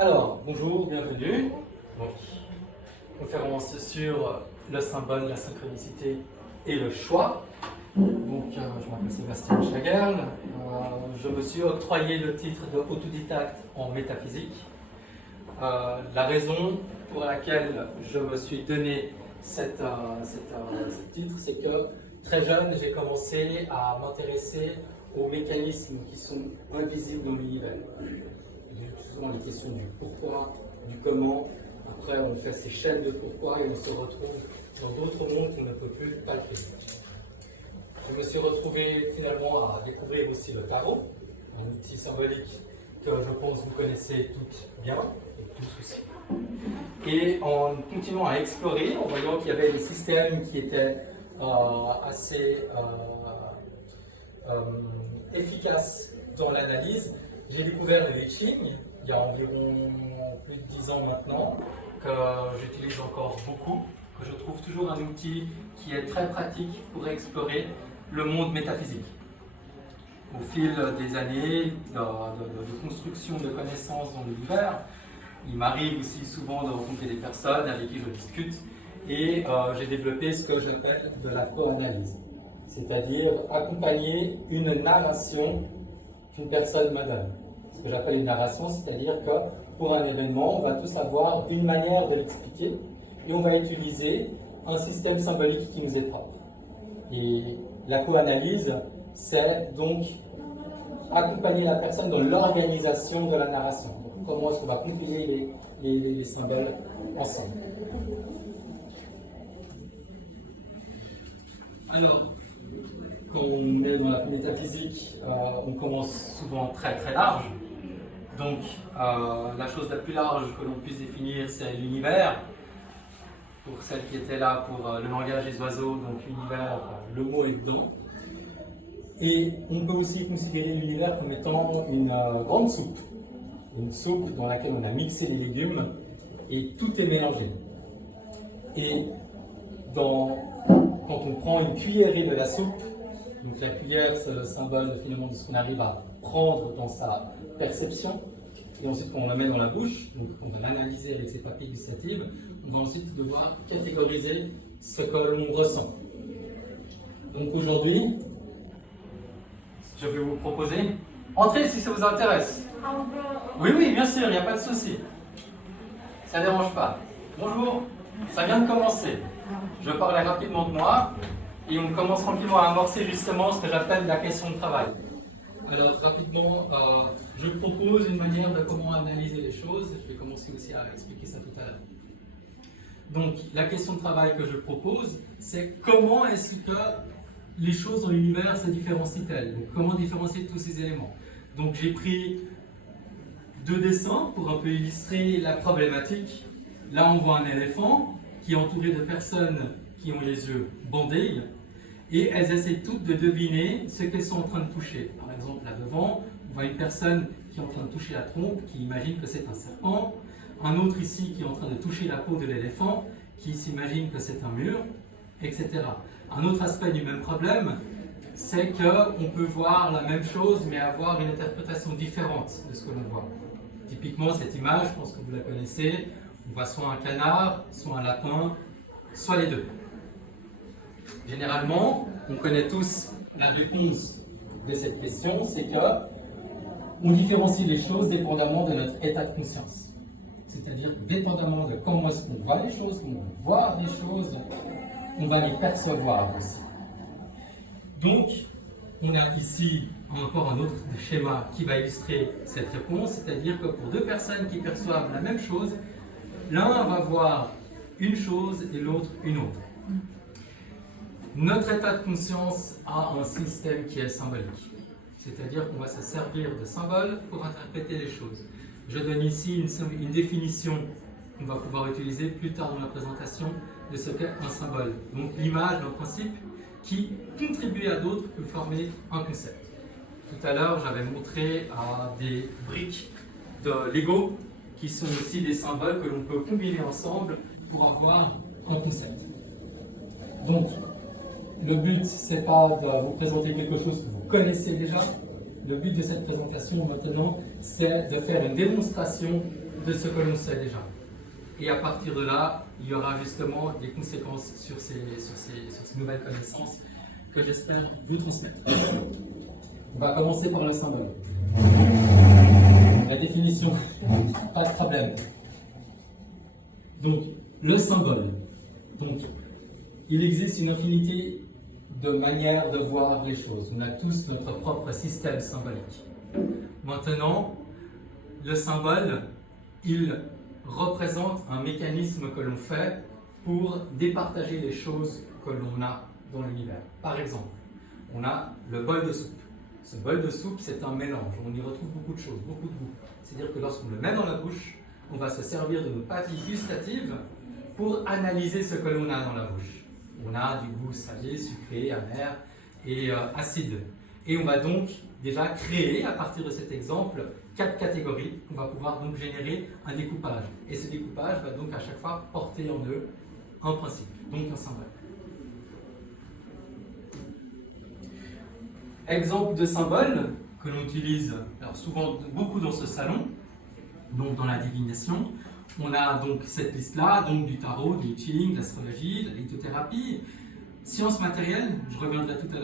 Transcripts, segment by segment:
Alors, bonjour, bienvenue. Donc, conférence sur le symbole, la synchronicité et le choix. Donc, je m'appelle Sébastien Schlegel. Je me suis octroyé le titre d'autodidacte en métaphysique. La raison pour laquelle je me suis donné ce titre, c'est que très jeune, j'ai commencé à m'intéresser aux mécanismes qui sont invisibles dans l'univers. Souvent les questions du pourquoi, du comment. Après, on fait ces chaînes de pourquoi et on se retrouve dans d'autres mondes qu'on ne peut plus palper. Je me suis retrouvé finalement à découvrir aussi le tarot, un outil symbolique que je pense vous connaissez toutes bien, et tous aussi. Et en continuant à explorer, en voyant qu'il y avait des systèmes qui étaient assez efficaces dans l'analyse, j'ai découvert le I Ching il y a environ plus de 10 ans maintenant, que j'utilise encore beaucoup, que je trouve toujours un outil qui est très pratique pour explorer le monde métaphysique. Au fil des années de construction de connaissances dans l'univers, il m'arrive aussi souvent de rencontrer des personnes avec qui je discute et j'ai développé ce que j'appelle de la co-analyse, c'est-à-dire accompagner une narration qu'une personne me donne. Ce que j'appelle une narration, c'est-à-dire que pour un événement, on va tous avoir une manière de l'expliquer et on va utiliser un système symbolique qui nous est propre. Et la co-analyse, c'est donc accompagner la personne dans l'organisation de la narration. Donc, comment est-ce qu'on va compiler les symboles ensemble. Alors, quand on est dans la métaphysique, on commence souvent très très large. Donc, la chose la plus large que l'on puisse définir, c'est l'univers. Pour celles qui étaient là pour le langage des oiseaux, donc l'univers, le mot est dedans. Et on peut aussi considérer l'univers comme étant une grande soupe. Une soupe dans laquelle on a mixé les légumes et tout est mélangé. Et quand on prend une cuillerée de la soupe, donc la cuillère c'est le symbole finalement de ce qu'on arrive à prendre dans sa perception, et ensuite quand on la met dans la bouche, donc on va l'analyser avec ses papilles gustatives, on va ensuite devoir catégoriser ce que l'on ressent. Donc aujourd'hui, je vais vous proposer, entrez si ça vous intéresse. Oui, bien sûr, il n'y a pas de souci. Ça ne dérange pas. Bonjour, ça vient de commencer. Je parlais rapidement de moi et on commence tranquillement à amorcer justement ce que j'appelle la question de travail. Alors rapidement, je propose une manière de comment analyser les choses. Je vais commencer aussi à expliquer ça tout à l'heure. Donc la question de travail que je propose, c'est comment est-ce que les choses dans l'univers se différencient-elles? Donc comment différencier tous ces éléments? Donc j'ai pris deux dessins pour un peu illustrer la problématique. Là on voit un éléphant qui est entouré de personnes qui ont les yeux bandés et elles essaient toutes de deviner ce qu'elles sont en train de toucher. Par exemple là devant, on voit une personne qui est en train de toucher la trompe, qui imagine que c'est un serpent, un autre ici qui est en train de toucher la peau de l'éléphant, qui s'imagine que c'est un mur, etc. Un autre aspect du même problème, c'est qu'on peut voir la même chose mais avoir une interprétation différente de ce que l'on voit. Typiquement cette image, je pense que vous la connaissez, on voit soit un canard, soit un lapin, soit les deux. Généralement, on connaît tous la réponse de cette question, c'est que on différencie les choses dépendamment de notre état de conscience. C'est-à-dire dépendamment de comment est-ce qu'on voit les choses, comment on voit les choses, on va les percevoir aussi. Donc, on a ici encore un autre schéma qui va illustrer cette réponse, c'est-à-dire que pour deux personnes qui perçoivent la même chose, l'un va voir une chose et l'autre une autre. Notre état de conscience a un système qui est symbolique, c'est-à-dire qu'on va se servir de symboles pour interpréter les choses. Je donne ici une définition qu'on va pouvoir utiliser plus tard dans la présentation de ce qu'est un symbole. Donc l'image d'un principe qui, contribué à d'autres, peut former un concept. Tout à l'heure, j'avais montré des briques de Lego qui sont aussi des symboles que l'on peut combiner ensemble pour avoir un concept. Donc, le but, c'est pas de vous présenter quelque chose que vous connaissez déjà. Le but de cette présentation maintenant, c'est de faire une démonstration de ce que l'on sait déjà. Et à partir de là, il y aura justement des conséquences sur ces nouvelles connaissances que j'espère vous transmettre. On va commencer par le symbole. La définition, pas de problème. Donc, le symbole. Donc, il existe une infinité de manières de voir les choses. On a tous notre propre système symbolique. Maintenant, le symbole, il représente un mécanisme que l'on fait pour départager les choses que l'on a dans l'univers. Par exemple, on a le bol de soupe. Ce bol de soupe, c'est un mélange. On y retrouve beaucoup de choses, beaucoup de goûts. C'est-à-dire que lorsqu'on le met dans la bouche, on va se servir de nos papilles gustatives pour analyser ce que l'on a dans la bouche. On a du goût salé, sucré, amer et acide. Et on va donc déjà créer, à partir de cet exemple, 4 catégories qu'on va pouvoir donc générer un découpage. Et ce découpage va donc à chaque fois porter en eux un principe, donc un symbole. Exemple de symbole que l'on utilise alors souvent beaucoup dans ce salon, donc dans la divination. On a donc cette liste-là, donc du tarot, du I Ching, de l'astrologie, de la lithothérapie, sciences matérielles, je reviendrai tout à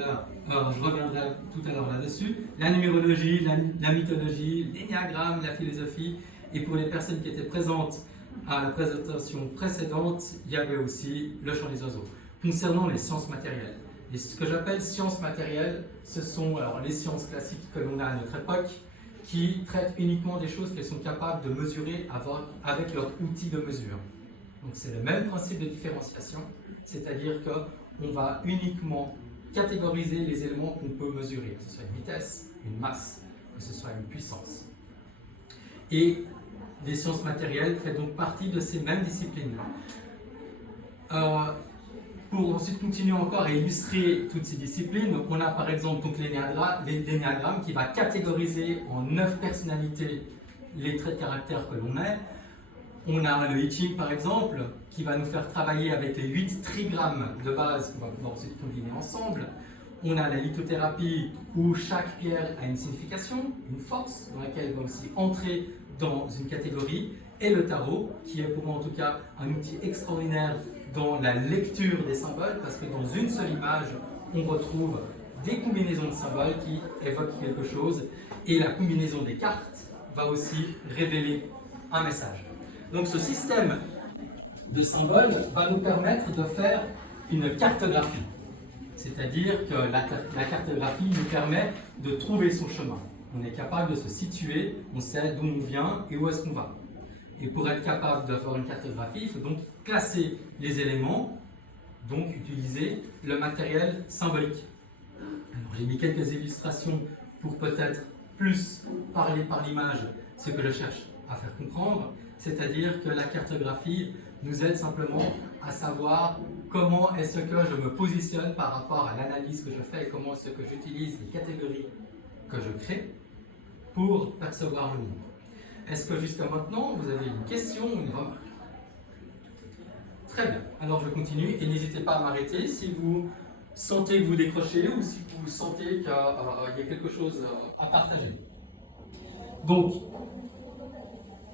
l'heure là-dessus, la numérologie, la mythologie, l'énéagramme, la philosophie, et pour les personnes qui étaient présentes à la présentation précédente, il y avait aussi le chant des oiseaux. Concernant les sciences matérielles, et ce que j'appelle sciences matérielles, ce sont alors, les sciences classiques que l'on a à notre époque, qui traitent uniquement des choses qu'elles sont capables de mesurer avec leur outil de mesure. Donc c'est le même principe de différenciation, c'est-à-dire qu'on va uniquement catégoriser les éléments qu'on peut mesurer, que ce soit une vitesse, une masse, que ce soit une puissance. Et les sciences matérielles font donc partie de ces mêmes disciplines. Pour ensuite continuer encore à illustrer toutes ces disciplines, donc on a par exemple donc l'énéagramme qui va catégoriser en 9 personnalités les traits de caractère que l'on est. On a le I Ching par exemple qui va nous faire travailler avec les 8 trigrammes de base qu'on va pouvoir ensuite combiner ensemble. On a la lithothérapie où chaque pierre a une signification, une force dans laquelle elle va aussi entrer dans une catégorie. Et le tarot qui est pour moi en tout cas un outil extraordinaire dans la lecture des symboles, parce que dans une seule image, on retrouve des combinaisons de symboles qui évoquent quelque chose, et la combinaison des cartes va aussi révéler un message. Donc ce système de symboles va nous permettre de faire une cartographie, c'est-à-dire que la cartographie nous permet de trouver son chemin. On est capable de se situer, on sait d'où on vient et où est-ce qu'on va. Et pour être capable de faire une cartographie, il faut donc classer les éléments, donc utiliser le matériel symbolique. Alors j'ai mis quelques illustrations pour peut-être plus parler par l'image ce que je cherche à faire comprendre, c'est-à-dire que la cartographie nous aide simplement à savoir comment est-ce que je me positionne par rapport à l'analyse que je fais et comment est-ce que j'utilise les catégories que je crée pour percevoir le monde. Est-ce que jusqu'à maintenant, vous avez une question ou une remarque? Très bien, alors je continue et n'hésitez pas à m'arrêter si vous sentez que vous décrochez ou si vous sentez qu'il y a quelque chose à partager. Donc,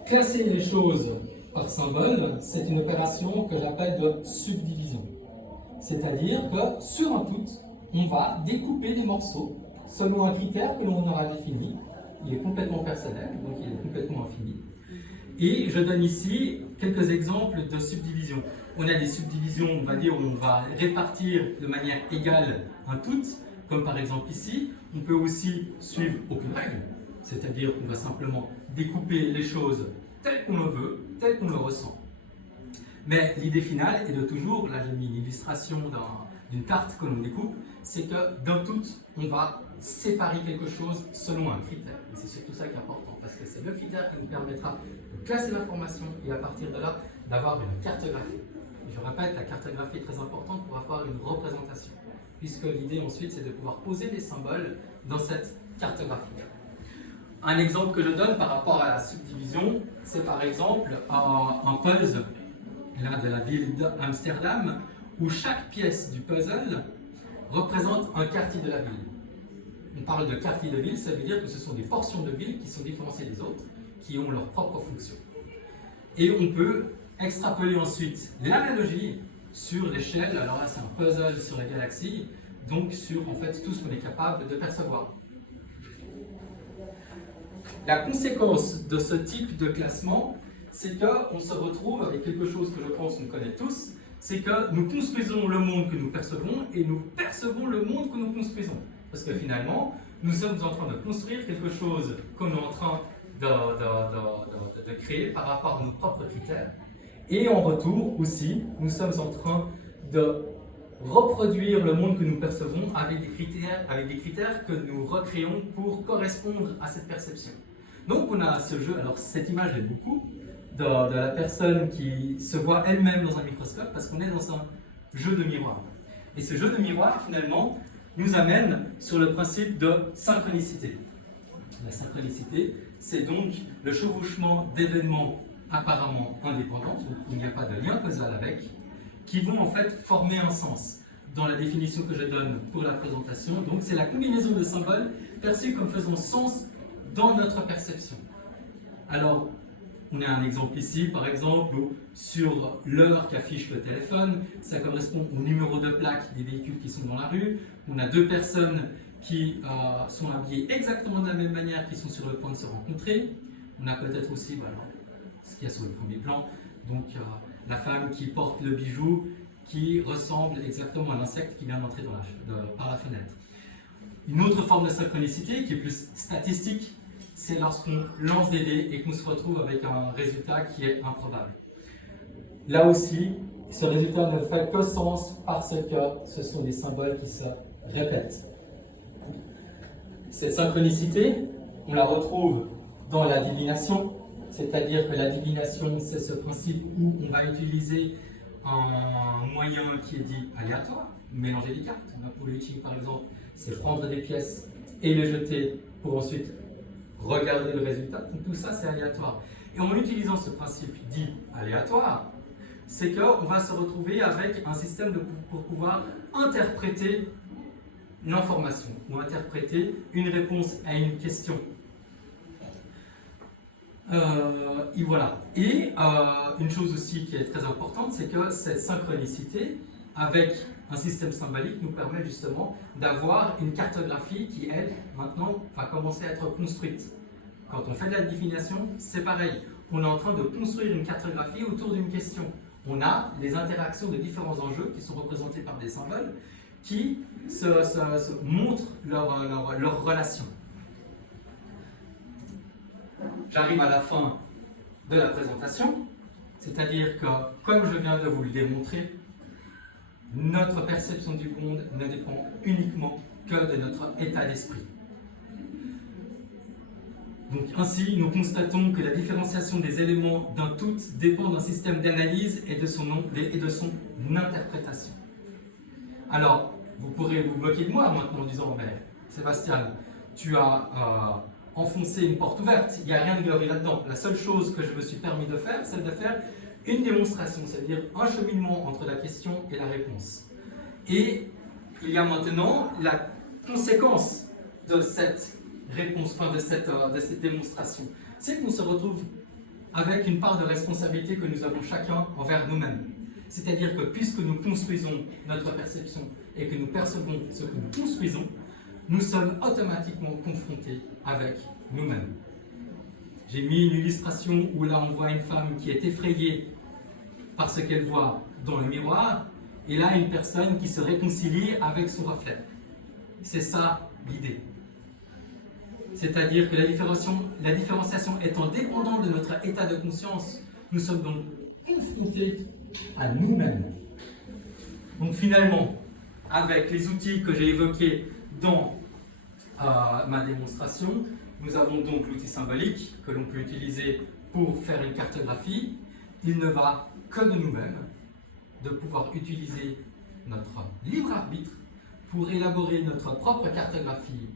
classer les choses par symbole, c'est une opération que j'appelle de subdivision. C'est-à-dire que sur un tout, on va découper des morceaux selon un critère que l'on aura défini. Il est complètement personnel, donc il est complètement infini. Et je donne ici quelques exemples de subdivisions. On a des subdivisions, on va dire, où on va répartir de manière égale un tout, comme par exemple ici. On peut aussi suivre aucune règle, c'est-à-dire qu'on va simplement découper les choses telles qu'on le veut, telles qu'on le ressent. Mais l'idée finale est de toujours, là j'ai mis une illustration d'une carte que l'on découpe, c'est que d'un tout, on va séparer quelque chose selon un critère. Et c'est surtout ça qui est important, parce que c'est le critère qui nous permettra de classer l'information et à partir de là, d'avoir une cartographie. Et je répète, la cartographie est très importante pour avoir une représentation, puisque l'idée ensuite, c'est de pouvoir poser des symboles dans cette cartographie. Un exemple que je donne par rapport à la subdivision, c'est par exemple un puzzle là, de la ville d'Amsterdam, où chaque pièce du puzzle représente un quartier de la ville. On parle de quartier de ville, ça veut dire que ce sont des portions de ville qui sont différenciées des autres, qui ont leur propre fonction. Et on peut extrapoler ensuite l'analogie sur l'échelle, alors là c'est un puzzle sur la galaxie, donc sur en fait tout ce qu'on est capable de percevoir. La conséquence de ce type de classement, c'est qu'on se retrouve avec quelque chose que je pense qu'on connaît tous, c'est que nous construisons le monde que nous percevons et nous percevons le monde que nous construisons. Parce que finalement, nous sommes en train de construire quelque chose qu'on est en train de créer par rapport à nos propres critères. Et en retour aussi, nous sommes en train de reproduire le monde que nous percevons avec des critères que nous recréons pour correspondre à cette perception. Donc on a ce jeu, alors cette image j'aime beaucoup, de la personne qui se voit elle-même dans un microscope parce qu'on est dans un jeu de miroir. Et ce jeu de miroir finalement nous amène sur le principe de synchronicité. La synchronicité, c'est donc le chevauchement d'événements apparemment indépendants, donc il n'y a pas de lien causal avec, qui vont en fait former un sens. Dans la définition que je donne pour la présentation, donc c'est la combinaison de symboles perçus comme faisant sens dans notre perception. Alors, on a un exemple ici, par exemple, où sur l'heure qu'affiche le téléphone, ça correspond au numéro de plaque des véhicules qui sont dans la rue. On a deux personnes qui sont habillées exactement de la même manière, qui sont sur le point de se rencontrer. On a peut-être aussi, voilà, ce qu'il y a sur le premier plan, donc la femme qui porte le bijou qui ressemble exactement à l'insecte qui vient d'entrer par la fenêtre. Une autre forme de synchronicité qui est plus statistique, c'est lorsqu'on lance des dés et qu'on se retrouve avec un résultat qui est improbable. Là aussi, ce résultat ne fait que sens parce que ce sont des symboles qui se répètent. Cette synchronicité, on la retrouve dans la divination, c'est-à-dire que la divination, c'est ce principe où on va utiliser un moyen qui est dit aléatoire, mélanger des cartes. Pour le Witching, par exemple, c'est prendre des pièces et les jeter pour ensuite regarder le résultat. Donc tout ça, c'est aléatoire. Et en utilisant ce principe dit aléatoire, c'est qu'on va se retrouver avec un système pour pouvoir interpréter l'information ou interpréter une réponse à une question. Et voilà. Et une chose aussi qui est très importante, c'est que cette synchronicité avec un système symbolique nous permet justement d'avoir une cartographie qui, elle, maintenant, va commencer à être construite. Quand on fait de la divination, c'est pareil. On est en train de construire une cartographie autour d'une question. On a les interactions de différents enjeux qui sont représentés par des symboles qui se montrent leur relation. J'arrive à la fin de la présentation, c'est-à-dire que, comme je viens de vous le démontrer, notre perception du monde ne dépend uniquement que de notre état d'esprit. Donc ainsi, nous constatons que la différenciation des éléments d'un tout dépend d'un système d'analyse et de son interprétation. Alors, vous pourrez vous bloquer de moi maintenant en disant « Mais Sébastien, tu as enfoncé une porte ouverte, il n'y a rien de glorieux là-dedans. La seule chose que je me suis permis de faire, c'est de faire une démonstration, c'est-à-dire un cheminement entre la question et la réponse. Et il y a maintenant la conséquence de cette réponse, enfin de cette démonstration. C'est qu'on se retrouve avec une part de responsabilité que nous avons chacun envers nous-mêmes. C'est-à-dire que puisque nous construisons notre perception et que nous percevons ce que nous construisons, nous sommes automatiquement confrontés avec nous-mêmes. J'ai mis une illustration où là on voit une femme qui est effrayée par ce qu'elle voit dans le miroir, et là une personne qui se réconcilie avec son reflet. C'est ça l'idée. C'est-à-dire que la différenciation étant dépendante de notre état de conscience, nous sommes donc confrontés à nous-mêmes. Donc finalement, avec les outils que j'ai évoqués dans ma démonstration, nous avons donc l'outil symbolique que l'on peut utiliser pour faire une cartographie. Il ne va que de nous-mêmes de pouvoir utiliser notre libre arbitre pour élaborer notre propre cartographie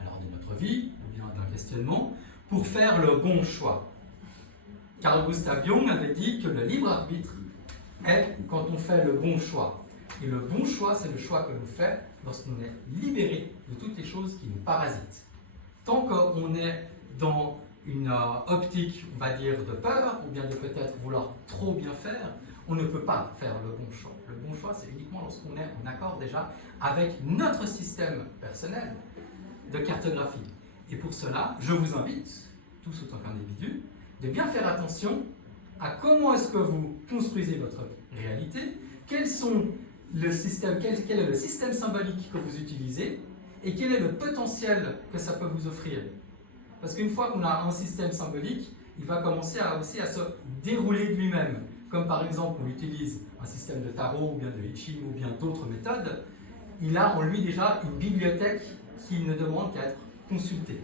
alors de notre vie, ou bien d'un questionnement, pour faire le bon choix. Carl Gustav Jung avait dit que le libre arbitre est quand on fait le bon choix. Et le bon choix, c'est le choix que l'on fait lorsqu'on est libéré de toutes les choses qui nous parasitent. Tant qu'on est dans une optique, on va dire, de peur, ou bien de peut-être vouloir trop bien faire, on ne peut pas faire le bon choix. Le bon choix, c'est uniquement lorsqu'on est en accord déjà avec notre système personnel de cartographie. Et pour cela, je vous invite, tous autant qu'individus, de bien faire attention à comment est-ce que vous construisez votre réalité, quel est le système symbolique que vous utilisez et quel est le potentiel que ça peut vous offrir. Parce qu'une fois qu'on a un système symbolique, il va commencer aussi à se dérouler de lui-même. Comme par exemple, on utilise un système de tarot, ou bien de I Ching, ou bien d'autres méthodes, il a en lui déjà une bibliothèque qui ne demande qu'à être consultée.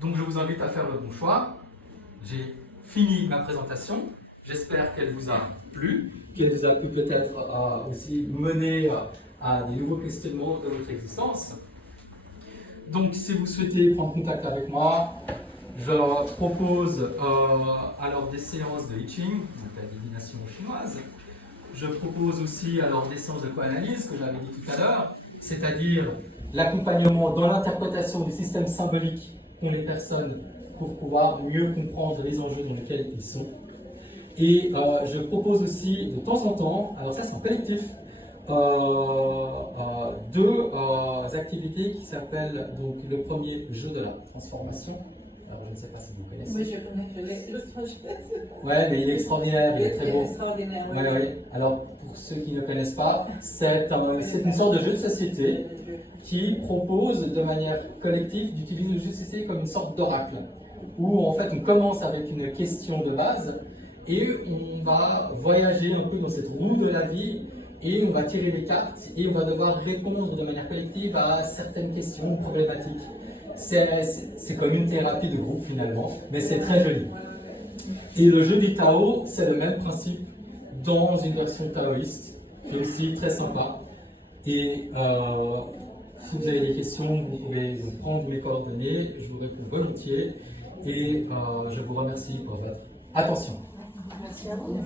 Donc je vous invite à faire le bon choix. J'ai fini ma présentation. J'espère qu'elle vous a plu, qu'elle vous a pu peut-être aussi mener à des nouveaux questionnements de votre existence. Donc si vous souhaitez prendre contact avec moi, je propose alors des séances de I Ching, donc la divination chinoise. Je propose aussi alors des séances de co-analyse que j'avais dit tout à l'heure, c'est-à-dire l'accompagnement dans l'interprétation du système symbolique qu'ont les personnes pour pouvoir mieux comprendre les enjeux dans lesquels ils sont. Et je propose aussi de temps en temps, alors ça c'est en collectif, deux activités qui s'appellent donc le premier jeu de la transformation. Alors je ne sais pas si vous connaissez. Oui, je connais. Ouais, mais il est extraordinaire, il est très beau. Extraordinaire. Oui. Ouais. Alors pour ceux qui ne connaissent pas, c'est une sorte de jeu de société qui propose de manière collective d'utiliser le jeu de société comme une sorte d'oracle, où en fait on commence avec une question de base et on va voyager un peu dans cette roue de la vie et on va tirer les cartes et on va devoir répondre de manière collective à certaines questions problématiques. C'est comme une thérapie de groupe finalement, mais c'est très joli. Et le jeu du Tao, c'est le même principe dans une version taoïste, qui est aussi très sympa. Et si vous avez des questions, vous pouvez prendre mes coordonnées, je vous réponds volontiers. Et je vous remercie pour votre attention. Merci à vous.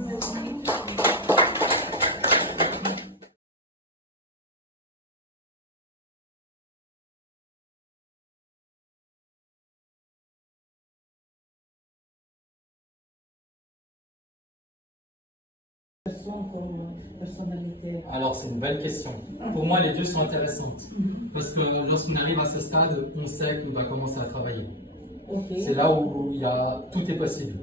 Comme personnalité. Alors c'est une belle question. Pour moi les deux sont intéressantes. Parce que lorsqu'on arrive à ce stade, on sait qu'on va commencer à travailler. Okay. C'est là où tout est possible.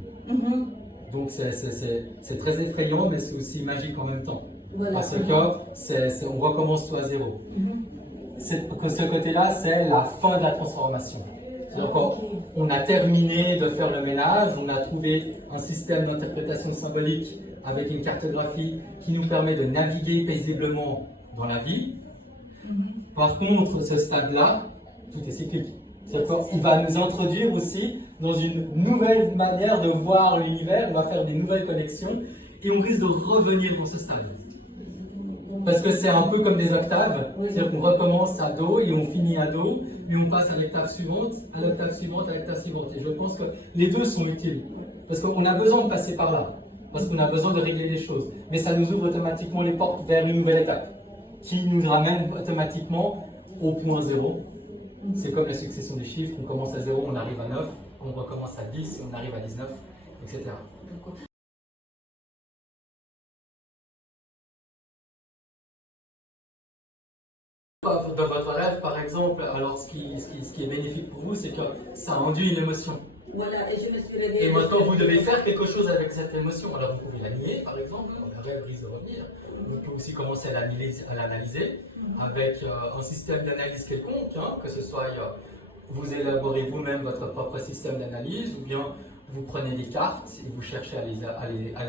Donc c'est très effrayant, mais c'est aussi magique en même temps. Voilà. Parce que on recommence tout à zéro. Ce côté-là, c'est la fin de la transformation. On a terminé de faire le ménage, on a trouvé un système d'interprétation symbolique avec une cartographie qui nous permet de naviguer paisiblement dans la vie. Par contre, ce stade-là, tout est cyclique. Il va nous introduire aussi dans une nouvelle manière de voir l'univers, on va faire des nouvelles connexions et on risque de revenir dans ce stade. Parce que c'est un peu comme des octaves, c'est-à-dire qu'on recommence à Do et on finit à Do, puis on passe à l'octave suivante, à l'octave suivante, à l'octave suivante. Et je pense que les deux sont utiles, parce qu'on a besoin de passer par là, parce qu'on a besoin de régler les choses. Mais ça nous ouvre automatiquement les portes vers une nouvelle étape, qui nous ramène automatiquement au point zéro. C'est comme la succession des chiffres, on commence à 0, on arrive à 9, on recommence à 10, on arrive à 19, etc. Dans votre rêve, par exemple, alors ce qui est bénéfique pour vous, c'est que ça induit une émotion. Voilà, et je me suis réveillée. Et maintenant, vous devez faire quelque chose avec cette émotion. Alors, vous pouvez la nier, par exemple, le rêve risque de revenir. Vous pouvez aussi commencer à l'analyser avec un système d'analyse quelconque, hein, que ce soit vous élaborez vous-même votre propre système d'analyse, ou bien vous prenez des cartes et vous cherchez à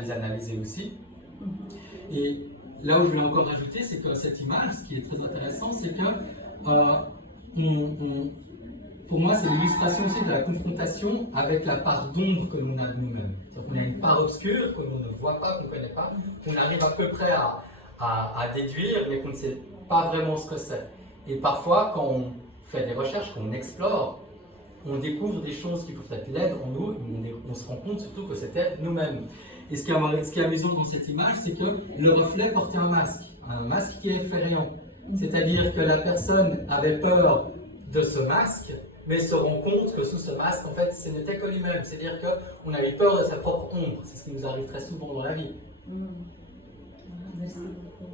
les analyser aussi. Et là où je vais encore rajouter, c'est que cette image, ce qui est très intéressant, c'est que pour moi, c'est l'illustration aussi de la confrontation avec la part d'ombre que l'on a de nous-mêmes. Donc, on a une part obscure que l'on ne voit pas, qu'on ne connaît pas, qu'on arrive à peu près à déduire, mais qu'on ne sait pas vraiment ce que c'est. Et parfois, quand on fait des recherches, quand on explore, on découvre des choses qui peuvent être laides en nous, on se rend compte surtout que c'était nous-mêmes. Et ce qui est amusant dans cette image, c'est que le reflet portait un masque qui est effrayant. C'est-à-dire que la personne avait peur de ce masque, mais se rend compte que sous ce masque, en fait, ce n'était que lui-même. C'est-à-dire qu'on a eu peur de sa propre ombre. C'est ce qui nous arrive très souvent dans la vie. Merci beaucoup.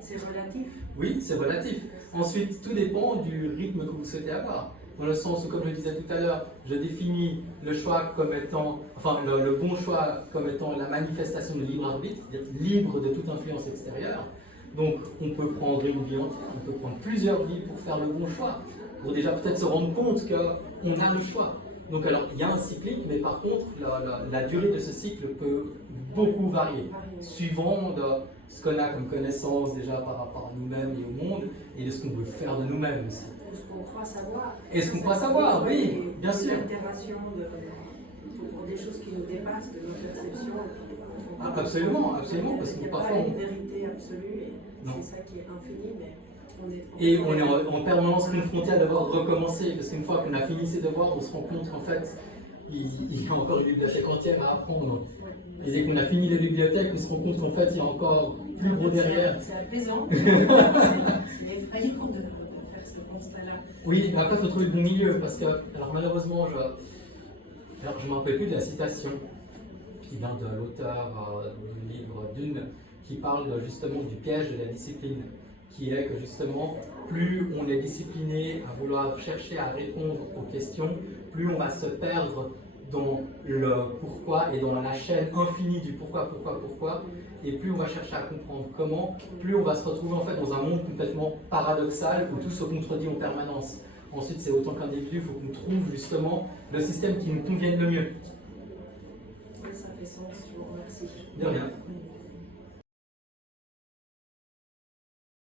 C'est relatif. Oui, c'est relatif. Ensuite, tout dépend du rythme que vous souhaitez avoir. Dans le sens où, comme je le disais tout à l'heure, je définis le choix comme étant, enfin, le bon choix comme étant la manifestation de libre arbitre, c'est-à-dire libre de toute influence extérieure. Donc, on peut prendre une vie entière, on peut prendre plusieurs vies pour faire le bon choix, pour déjà peut-être se rendre compte qu'on a le choix. Donc, alors, il y a un cyclique, mais par contre, la durée de ce cycle peut beaucoup varier, suivant ce qu'on a comme connaissance déjà par rapport à nous-mêmes et au monde, et de ce qu'on veut faire de nous-mêmes aussi. Ou ce qu'on croit savoir. Et ce qu'on croit savoir, oui, bien sûr. L'altération pour des choses qui nous dépassent, de nos perceptions. Ah, absolument, absolument, parce Il que n'y a pas parfois une vérité absolue, et Non. c'est ça qui est infini, mais on est en permanence confronté à devoir recommencer, parce qu'une fois qu'on a fini ses devoirs, on se rend compte qu'en fait, il y a encore une bibliothèque entière à apprendre. Et dès qu'on a fini les bibliothèques, on se rend compte qu'en fait, il y a encore plus gros derrière. C'est apaisant. C'est effrayant de faire ce constat-là. Oui, mais après, il faut trouver le bon milieu, parce que, alors malheureusement, je ne me rappelle plus de la citation qui vient de l'auteur du livre Dune, qui parle justement du piège de la discipline, qui est que justement, plus on est discipliné à vouloir chercher à répondre aux questions, plus on va se perdre dans le pourquoi et dans la chaîne infinie du pourquoi, et plus on va chercher à comprendre comment, plus on va se retrouver en fait dans un monde complètement paradoxal où tout se contredit en permanence. Ensuite, c'est autant qu'individu, il faut qu'on trouve justement le système qui nous convienne le mieux. Ça fait sens, je vous remercie. De rien.